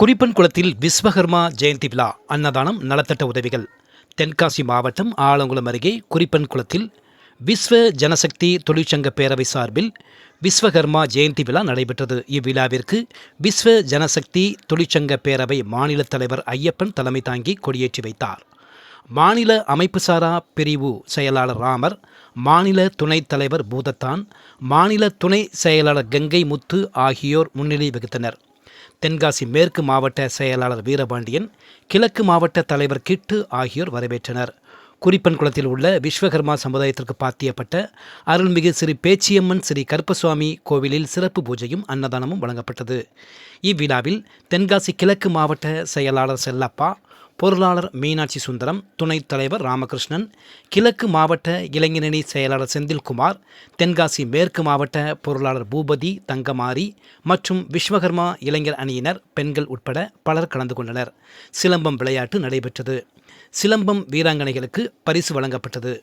குறிப்பன்குளத்தில் விஸ்வகர்மா ஜெயந்தி விழா அன்னதானம் நலத்திட்ட உதவிகள். தென்காசி மாவட்டம் ஆலங்குளம் அருகே குறிப்பன்குளத்தில் விஸ்வ ஜனசக்தி தொழிற்சங்க பேரவை சார்பில் விஸ்வகர்மா ஜெயந்தி விழா நடைபெற்றது. இவ்விழாவிற்கு விஸ்வ ஜனசக்தி தொழிற்சங்க பேரவை மாநில தலைவர் ஐயப்பன் தலைமை தாங்கி கொடியேற்றி வைத்தார். மாநில அமைப்புசாரா பிரிவு செயலாளர் ராமர், மாநில துணைத் தலைவர் பூதத்தான், மாநில துணை செயலாளர் கங்கை முத்து ஆகியோர் முன்னிலை வகித்தனர். தென்காசி மேற்கு மாவட்ட செயலாளர் வீரபாண்டியன், கிழக்கு மாவட்ட தலைவர் கிட்டு ஆகியோர் வரவேற்றனர். குறிப்பன்குளத்தில் உள்ள விஸ்வகர்மா சமுதாயத்திற்கு பாத்தியப்பட்ட அருள்மிகு ஸ்ரீ பேச்சியம்மன் ஸ்ரீ கருப்பசுவாமி கோவிலில் சிறப்பு பூஜையும் அன்னதானமும் வழங்கப்பட்டது. இவ்விழாவில் தென்காசி கிழக்கு மாவட்ட செயலாளர் செல்லப்பா, பொருளாளர் மீனாட்சி சுந்தரம், துணைத் தலைவர் ராமகிருஷ்ணன், கிழக்கு மாவட்ட இளைஞரணி செயலாளர் செந்தில்குமார், தென்காசி மேற்கு மாவட்ட பொருளாளர் பூபதி தங்கமாரி மற்றும் விஸ்வகர்மா இளைஞர் அணியினர், பெண்கள் உட்பட பலர் கலந்து கொண்டனர். சிலம்பம் விளையாட்டு நடைபெற்றது. சிலம்பம் வீராங்கனைகளுக்கு பரிசு வழங்கப்பட்டது.